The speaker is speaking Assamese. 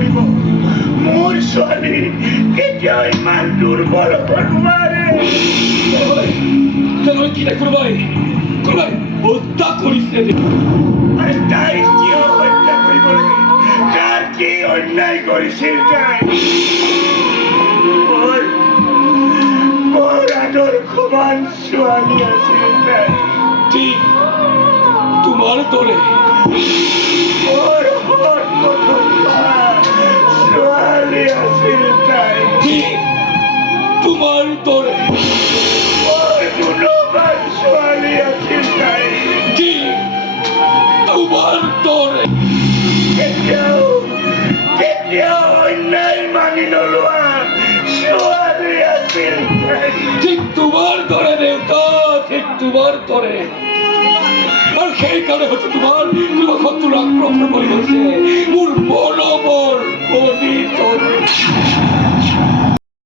কৰিব মোৰ ছোৱালী কেতিয়াও ইমান দুৰ্বল হ'ব নোৱাৰে। তেনেহ'লে কি কোনোবাই হত্যা কৰিছে? তাই কিয় হত্যা কৰিব লাগে? তাৰ কি অন্যায় কৰিছিল তাই? মোৰ আদৰ্শৱান ছোৱালী আছিল তাই। ঠিক তোমাৰ দৰে মোৰ ছোৱালী আছিল তাই। ঠিক তোমাৰ দৰে মোৰ গুণৱান ছোৱালী আছিল তাই। ঠিক তোমাৰ দৰে কেতিয়াও অন্যায় মানি নোলোৱা ছোৱালী আছিল তাই। ঠিক তোমাৰ দৰে দেউতা, ঠিক তোমাৰ দৰে। আৰু সেইকাৰণে হয়তো তোমাৰ শত্ৰুৰ আক্ৰমণ কৰি গৈছে।